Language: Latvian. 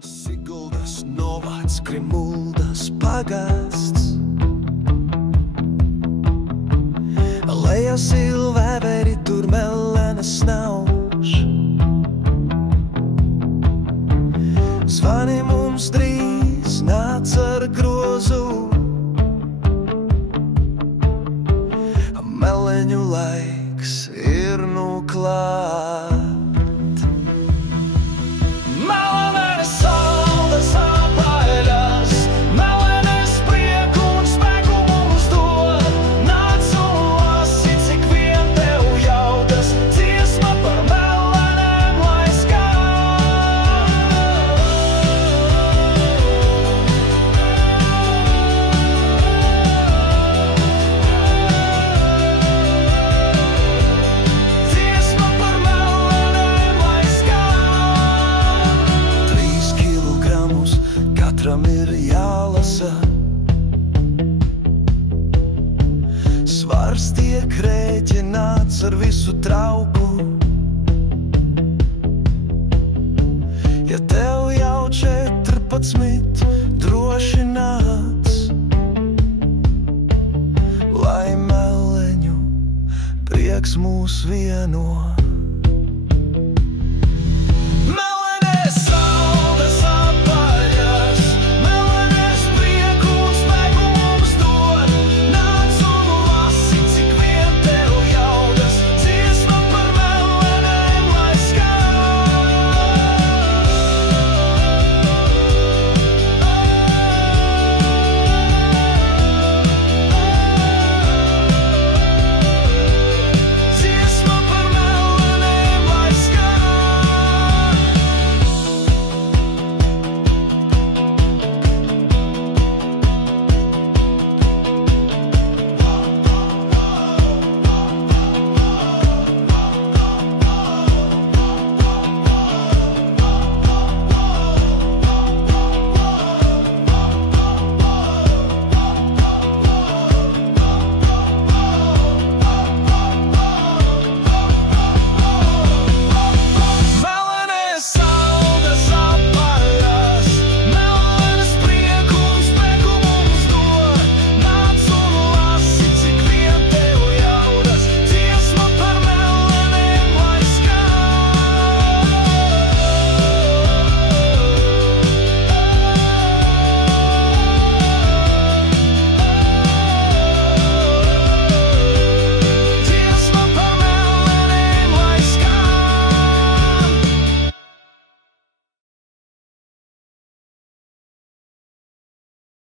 Siguldas novads, Krimuldas pagasts. Leja silvēveri tur melenes snauž. Zvani mums drīz nāc ar grozu. Meleņu laiks ir nu klāt. Katram ir jālasa, svars tiek rēķināts ar visu trauku. Ja tev jau 14, droši nāc, lai meleņu prieks mūs vieno.